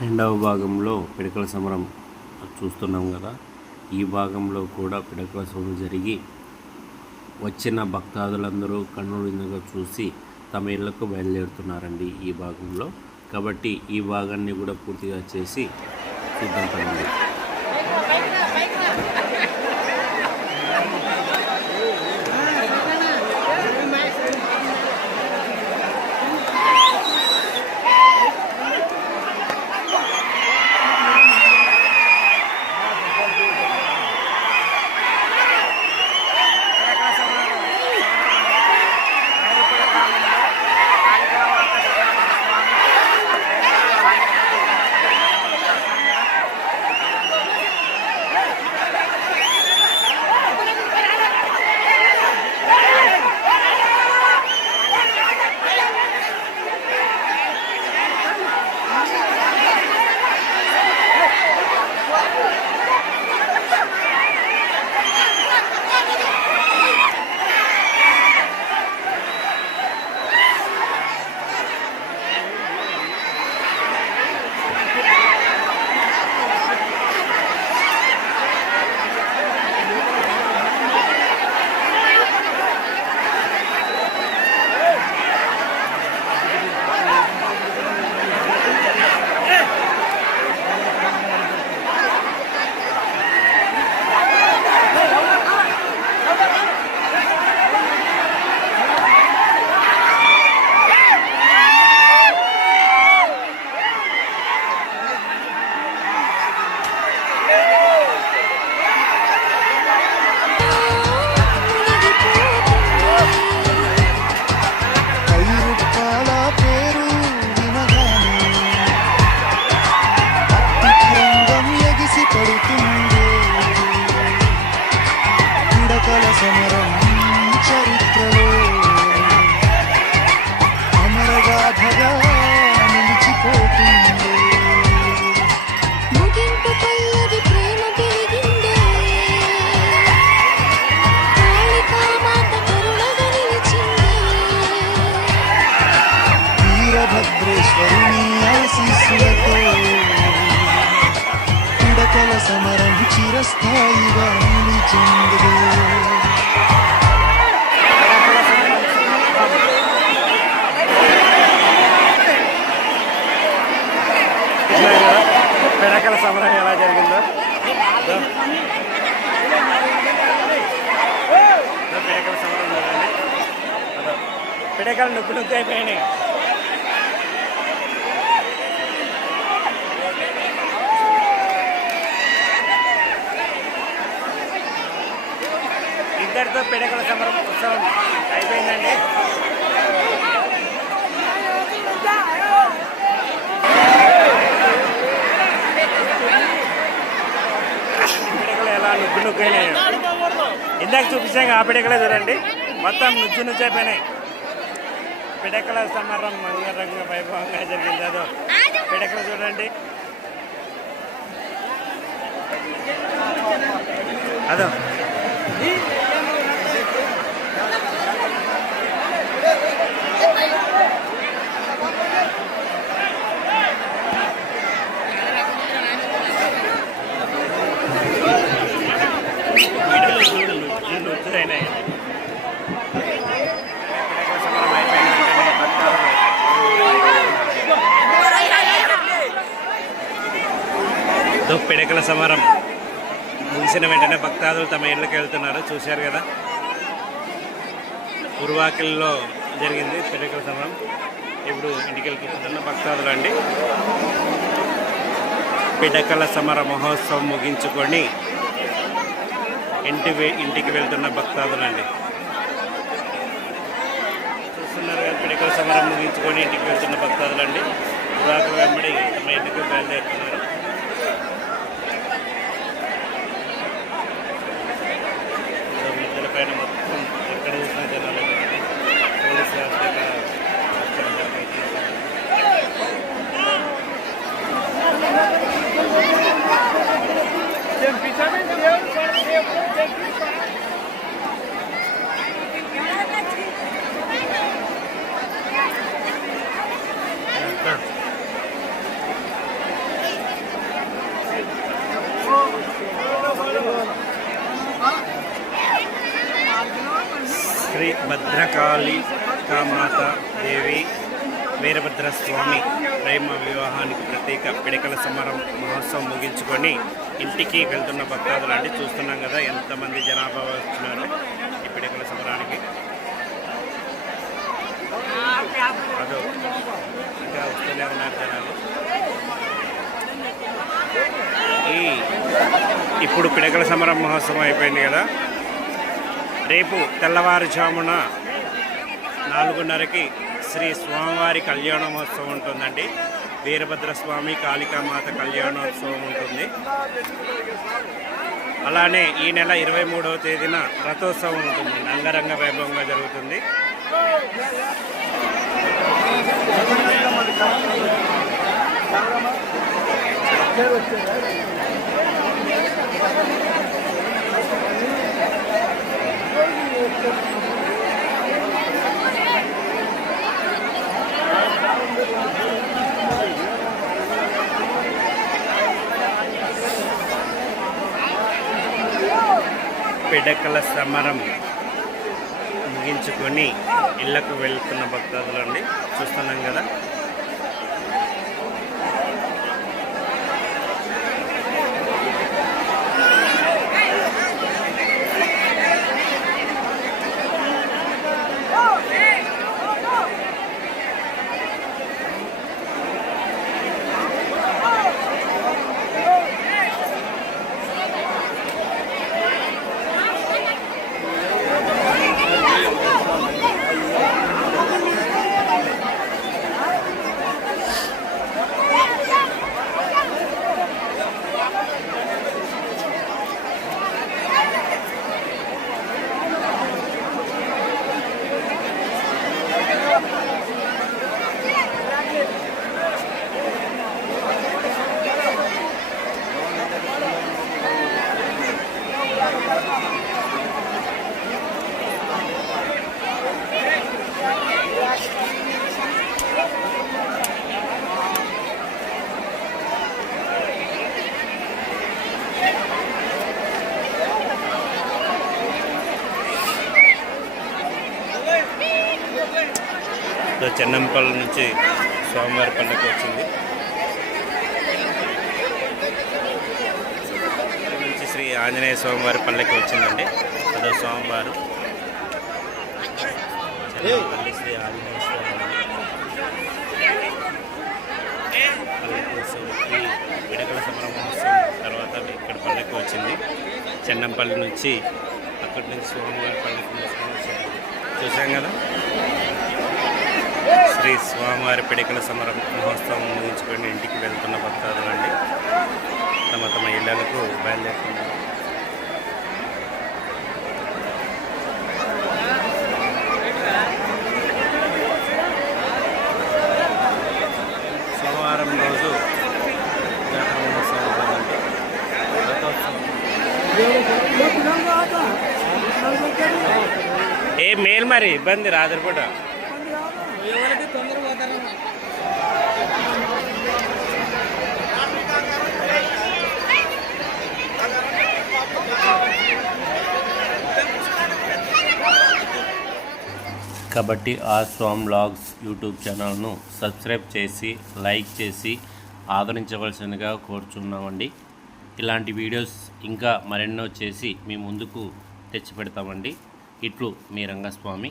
రెండవ భాగంలో పిడకల సమరం చూస్తున్నాం కదా. ఈ భాగంలో కూడా పిడకల సమరం జరిగి వచ్చిన భక్తాదులందరూ కన్నుల చూసి తమ ఇళ్లకు బయలుదేరుతున్నారండి ఈ భాగంలో. కాబట్టి ఈ భాగాన్ని కూడా పూర్తిగా చేసి చూద్దాం పడండి. సమరం చరిత్రలో అమరగాథగా నిలిచిపోతుంది. ముగింపు పల్లవి ప్రేమ పెరిగిందే, కాళికామాత కరుణగా నిలిచిందే, వీరభద్రేశ్వరుని ఆశీస్సులతో పిడకల సమరం చిరస్థాయిగా నిలిచింది. పిడకల సమరం ఎలా జరిగిందో పిడకల సమరం చూడండి. పిడకలు నొప్పి నొప్పి అయిపోయినాయి. ఇద్దరితో పిడకల సమరం ఉత్సవం అయిపోయిందండి. పిడకలు ఎలా నుగ్గు నుగ్గైనాయి. ఇందాక చూపించాక ఆ పిడకలే చూడండి, మొత్తం నుజ్జు నుజ్జు అయిపోయినాయి. పిడకల సమరం అంగరంగ వైభవంగా జరిగింది. అదో పిడకలు చూడండి, అదో పిడకల సమరం ముగిసిన వెంటనే భక్తాదులు తమ ఇళ్ళకి వెళ్తున్నారు. చూశారు కదా, ఉరువాకిల్లో జరిగింది పిడకల సమరం. ఇప్పుడు ఇంటికి వెళ్తున్న భక్తాదులు అండి. పిడకల సమర మహోత్సవం ముగించుకొని ఇంటికి వెళ్తున్న భక్తాదులండి. చూస్తున్నారు కదా, పిడకల సమరం ముగించుకొని ఇంటికి వెళ్తున్న భక్తాదులండి. ఉరువాకుల వెంబడి తమ ఇంటికి బయలుదేరుతున్నారు. పైన మొత్తం ఎక్కడ చూసినా జనాలు పోలీసు వ్యవస్థ భద్రకాళి కామాత దేవి వీరభద్రస్వామి ప్రేమ వివాహానికి ప్రత్యేక పిడకల సమరం మహోత్సవం ముగించుకొని ఇంటికి వెళ్తున్న భక్తాదులు అంటే చూస్తున్నాం కదా ఎంతమంది జనాభా వస్తున్నారు ఈ పిడకల సమరానికి. అదో ఇంకా వస్తూనే ఉన్నారు జనాలు. ఇప్పుడు పిడకల సమరం మహోత్సవం అయిపోయింది కదా. రేపు తెల్లవారుజామున 4:30కి శ్రీ స్వామివారి కళ్యాణోత్సవం ఉంటుందండి. వీరభద్రస్వామి కాళికామాత కళ్యాణోత్సవం ఉంటుంది. అలానే ఈ నెల 23వ తేదీన రథోత్సవం ఉంటుంది. అంగరంగ వైభవంగా జరుగుతుంది. పిడకల సమరం ముగించుకొని ఇళ్లకు వెళ్తున్న భక్తాదులండి చూస్తున్నాం కదా. చెన్నంపల్లి నుంచి స్వామివారి పల్లకి వచ్చింది. ఇక్కడ నుంచి శ్రీ ఆంజనేయ స్వామివారి పల్లకి వచ్చిందండి. అదో స్వామివారు చెన్నంపల్లి శ్రీ ఆంజనేయ స్వామి పల్లకి పిడకల సమర మహోత్సవం తర్వాత ఇక్కడ పల్లకి వచ్చింది. చెన్నంపల్లి నుంచి అక్కడి నుంచి స్వామివారి పల్లకి చూసాం కదా. శ్రీ స్వామివారి పిడకల సమరం మహోత్సవం ముగించుకొని ఇంటికి వెళ్తున్న భక్తాదులండి తమ ఇళ్లకు బయలుదేరుతున్నారు. సోమవారం రోజు జాతర మహోత్సవం ఉంటుందండి. ఏ మేలు మరి ఇబ్బంది రాత్రి పూట కాబట్టి ఆ స్వామి వ్లాగ్స్ యూట్యూబ్ ఛానల్ను సబ్స్క్రైబ్ చేసి లైక్ చేసి ఆదరించవలసిందిగా కోరుచున్నామండి. ఇలాంటి వీడియోస్ ఇంకా మరెన్నో చేసి మీ ముందుకు తెచ్చిపెడతామండి. ఇట్లు మీ రంగస్వామి.